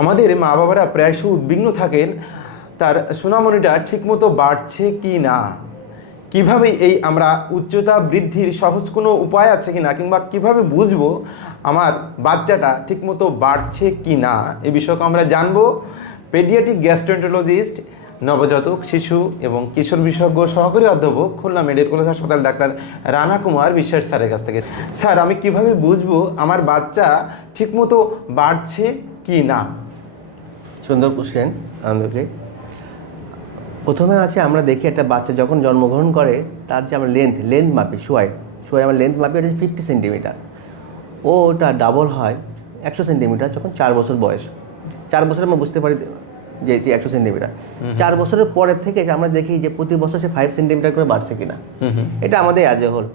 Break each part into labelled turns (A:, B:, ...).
A: আমাদের মা বাবারা প্রায়শ উদ্বিগ্ন থাকেন, তার সোনামণিটা ঠিকমতো বাড়ছে কি না? কীভাবে এই আমরা উচ্চতা বৃদ্ধির সহজ কোনো উপায় আছে কি না? কিংবা কীভাবে বুঝব আমার বাচ্চাটা ঠিকমতো বাড়ছে কি না? এ বিষয়কে আমরা জানব। পেডিয়াটিক গ্যাস্ট্রেন্টোলজিস্ট নবজাতক শিশু এবং কিশোর বিশেষজ্ঞ সহকারী অধ্যাপক, খুলনা মেডিকেল কলেজ হাসপাতাল ডাক্তার রানা কুমার বিশ্বাস স্যারের কাছ থেকে। স্যার, আমি কীভাবে বুঝব আমার বাচ্চা ঠিকমতো বাড়ছে কি না?
B: সুন্দর কোশ্চেন আমাদেরকে প্রথমে আছে আমরা দেখি একটা বাচ্চা যখন জন্মগ্রহণ করে তার যে আমরা লেন্থ লেন্থ মাপি শোয়াই শোয়াই আমরা লেন্থ মাপি ওটা ফিফটি সেন্টিমিটার ও ওটা ডাবল হয় একশো সেন্টিমিটার যখন চার বছর বয়স। চার বছর আমরা বুঝতে পারি যে একশো সেন্টিমিটার চার বছরের পরের থেকে আমরা দেখি যে প্রতি বছর সে ফাইভ সেন্টিমিটার করে বাড়ছে কিনা। এটা আমাদের as a whole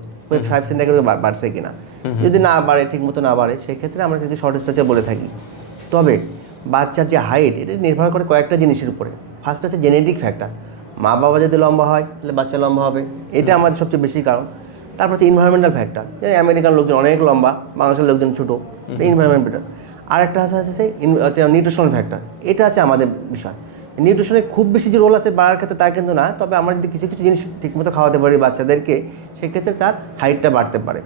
B: five centimetre করে বাড়ছে কিনা। যদি না বাড়ে ঠিক মতো না বাড়ে সেক্ষেত্রে আমরা যদি শর্ট স্ট্রাচার বলে থাকি। তবে বাচ্চার যে হাইট এটা নির্ভর করে কয়েকটা জিনিসের উপরে। ফার্স্ট আছে জেনেটিক ফ্যাক্টর মা বাবা যদি লম্বা হয় তাহলে বাচ্চা লম্বা হবে। এটা আমাদের সবচেয়ে বেশি কারণ। তারপর হচ্ছে ইনভারনমেন্টাল ফ্যাক্টর যে আমেরিকান লোকজন অনেক লম্বা বাংলাদেশের লোকজন ছোটো। ইনভারনমেন্ট ফ্যাক্টর আর একটা আছে আছে নিউট্রিশনাল ফ্যাক্টর এটা আছে আমাদের বিষয়। নিউট্রিশনের খুব বেশি যে রোল আছে বাড়ার ক্ষেত্রে তা কিন্তু না। তবে আমরা যদি কিছু কিছু জিনিস ঠিকমতো খাওয়াতে পারি বাচ্চাদেরকে সেক্ষেত্রে তার হাইটটা বাড়তে পারে।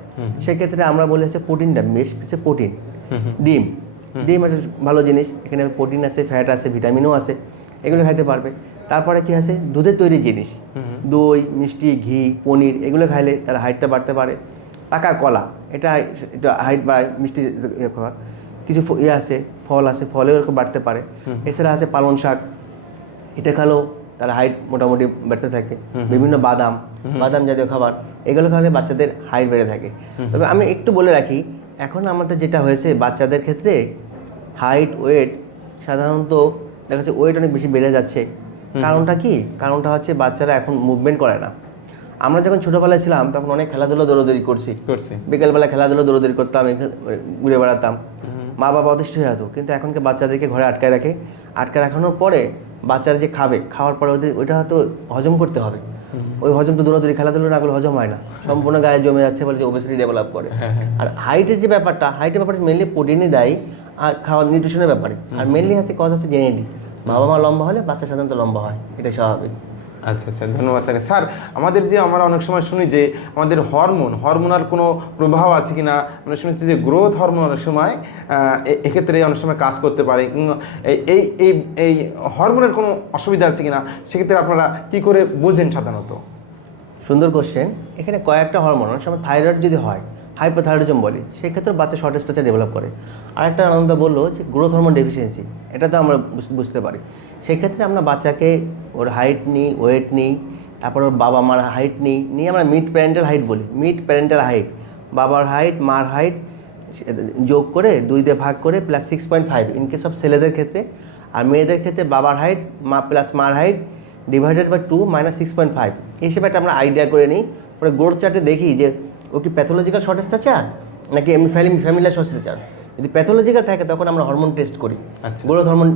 B: সেক্ষেত্রে আমরা বলি হচ্ছে প্রোটিনটা বেশ হচ্ছে প্রোটিন ডিম। ডিম আছে ভালো জিনিস এখানে প্রোটিন আছে ফ্যাট আছে ভিটামিনও আছে এগুলো খাইতে পারবে। তারপরে কি আছে? দুধের তৈরি জিনিস। দই মিষ্টি ঘি পনির এগুলো খাইলে তার হাইটটা বাড়তে পারে। পাকা কলা এটা এটা হাইট বাড়ায় মিষ্টি কিছু ইয়ে আছে ফল আছে ফলেও এরকম বাড়তে পারে। এছাড়া আছে পালং শাক। এটা খালেও তার হাইট মোটামুটি বাড়তে থাকে। বিভিন্ন বাদাম বাদাম জাতীয় খাবার এগুলো খাওয়ালে বাচ্চাদের হাইট বেড়ে থাকে। তবে আমি একটু বলে রাখি এখন আমাদের যেটা হয়েছে বাচ্চাদের ক্ষেত্রে হাইট ওয়েট সাধারণত দেখা যাচ্ছে ওয়েট অনেক বেশি বেড়ে যাচ্ছে। কারণটা কি? কারণটা হচ্ছে বাচ্চারা এখন মুভমেন্ট করে না। আমরা যখন ছোটোবেলায় ছিলাম তখন অনেক খেলাধুলো দৌড়দৌড়ি করছি।
A: করছি।
B: বিকেলবেলা খেলাধুলো দৌড়দৌড়ি করতাম ঘুরে বেড়াতাম। মা বাবা অতিষ্ঠ হয়ে যেত কিন্তু এখনকে বাচ্চাদেরকে ঘরে আটকায় রাখে। আটকে রাখানোর পরে বাচ্চারা যে খাবে খাওয়ার পরে ওদের ওইটা হয়তো হজম করতে হবে। ওই হজম তো দৌড়াদৌড়ি খেলাধুলো না করলে হজম হয় না। সম্পূর্ণ গায়ে জমে যাচ্ছে বলে যে ওবেসিটি ডেভেলপ করে। আর হাইটের যে ব্যাপারটা হাইটের ব্যাপারটা মেনলি প্রোটিনই দেয়। আর খাওয়া নিউট্রিশনের ব্যাপারে। আর মেনলি হচ্ছে কজ হচ্ছে জেনেটিক বাবা মা লম্বা হলে বাচ্চা সাধারণত লম্বা হয় এটা স্বাভাবিক।
A: আচ্ছা আচ্ছা ধন্যবাদ স্যার। স্যার আমাদের যে আমরা অনেক সময় শুনি যে আমাদের হরমোন হরমোনাল কোনো প্রভাব আছে কি না আমরা শুনেছি যে গ্রোথ হরমোন অনেক সময় এক্ষেত্রে অনেক সময় কাজ করতে পারে। এই- এই এই এই হরমোনের কোনো অসুবিধা আছে কি না সেক্ষেত্রে আপনারা কী করে বোঝেন সাধারণত?
B: সুন্দর কোশ্চেন এখানে কয়েকটা হরমোন অনেক সময় থাইরয়েড যদি হয় হাইপোথাইরয়েডিজম বলি সেক্ষেত্রে বাচ্চা শর্ট স্ট্রাচার ডেভেলপ করে। আরেকটা আনন্দ বলল যে গ্রোথ হরমোন ডেফিসিয়েন্সি এটা তো আমরা বুঝ- বুঝতে পারি। সেক্ষেত্রে আমরা বাচ্চাকে ওর হাইট নিই ওয়েট নিই, তারপর ওর বাবা মার হাইট নিই, নিয়ে আমরা মিড প্যারেন্টাল হাইট বলি। মিড প্যারেন্টাল হাইট বাবার হাইট মার হাইট যোগ করে দুই দিয়ে ভাগ করে plus six point five in case of ছেলেদের ক্ষেত্রে। আর মেয়েদের ক্ষেত্রে বাবার হাইট মা প্লাস মার height divided by two minus six point five এই হিসেবে একটা আমরা আইডিয়া করে নিই। পরে গ্রোথ চার্টে দেখি যে ও কি প্যাথোলজিক্যাল শর্ট স্ট্রাচার নাকি এমনি ফ্যামিলি ফ্যামিলিয়ার শর্ট স্ট্রাচার যদি প্যাথোলজিক্যাল থাকে তখন আমরা হরমোন টেস্ট করি। গ্রোথ হরমোন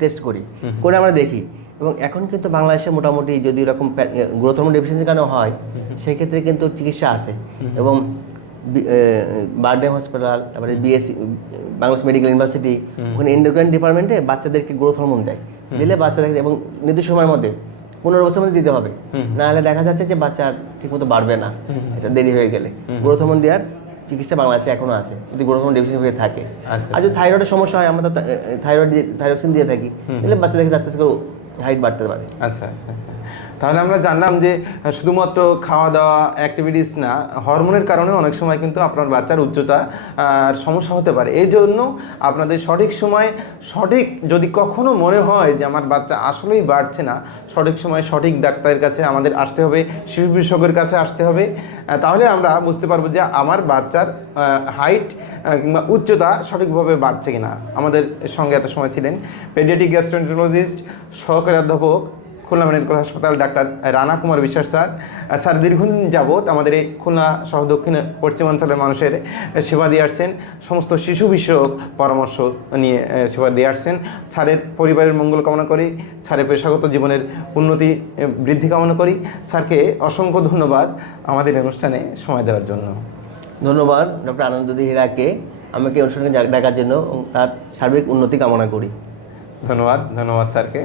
B: টেস্ট করি। করে আমরা দেখি। এবং এখন কিন্তু বাংলাদেশে মোটামুটি যদি এরকম গ্রোথ হরমোন ডেফিসিয়েন্সি কেন হয় সেক্ষেত্রে কিন্তু চিকিৎসা আছে। এবং বার্ডে হসপিটাল তারপরে বিএসসি বাংলাদেশ মেডিকেল ইউনিভার্সিটি ওখানে এন্ডোক্রাইন ডিপার্টমেন্টে বাচ্চাদেরকে গ্রোথ হরমোন দেয়। দিলে বাচ্চাদেরকে এবং নির্দিষ্ট সময়ের মধ্যে পনেরো বছর মধ্যে দিতে হবে। না হলে দেখা যাচ্ছে যে বাচ্চা ঠিকমতো বাড়বে না। এটা দেরি হয়ে গেলে। গ্রোথ হরমোন দেওয়ার চিকিৎসা বাংলাদেশে এখনও আছে। যদি গ্রোথ হরমোন ডেফিসিয়েন্সি হয়ে থাকে।
A: আচ্ছা।
B: আর যদি থাইরয়েডের সমস্যা হয় আমরা তো থাইরয়েড থাইরক্সিন দিয়ে থাকি। তাহলে বাচ্চাদেরকে আস্তে যাচ্ছে হাইট বাড়তে পারে।
A: আচ্ছা আচ্ছা। তাহলে আমরা জানলাম যে শুধুমাত্র খাওয়া দাওয়া অ্যাক্টিভিটিস না, হরমোনের কারণে অনেক সময় কিন্তু আপনার বাচ্চার উচ্চতা সমস্যা হতে পারে। এই জন্য আপনাদের সঠিক সময়ে, সঠিক যদি কখনো মনে হয় যে আমার বাচ্চা আসলেই বাড়ছে না, সঠিক সময়ে সঠিক ডাক্তারের কাছে আমাদের আসতে হবে, শিশু বিশেষজ্ঞের কাছে আসতে হবে তাহলে আমরা বুঝতে পারব যে আমার বাচ্চার হাইট কিংবা উচ্চতা সঠিকভাবে বাড়ছে কিনা। আমাদের সঙ্গে এত সময় ছিলেন পেডিয়াটিক গ্যাস্ট্রোন্টোলজিস্ট সহকারী অধ্যাপক খুলনা মেডিকেল হাসপাতাল doctor Rana Kumar Biswas sir. Sir দীর্ঘদিন যাবৎ আমাদের এই খুলনা সহ দক্ষিণ পশ্চিমাঞ্চলের মানুষের সেবা দিয়ে আসছেন। সমস্ত শিশু বিষয়ক পরামর্শ নিয়ে সেবা দিয়ে আসছেন। স্যারের পরিবারের মঙ্গল কামনা করি স্যারের পেশাগত জীবনের উন্নতি বৃদ্ধি কামনা করি। স্যারকে অসংখ্য ধন্যবাদ আমাদের অনুষ্ঠানে সময় দেওয়ার জন্য।
B: ধন্যবাদ ডক্টর আনন্দদি হীরাকে। আমাকে অনুষ্ঠানে ডাকার জন্য এবং তার সার্বিক উন্নতি কামনা করি।
A: ধন্যবাদ ধন্যবাদ স্যারকে।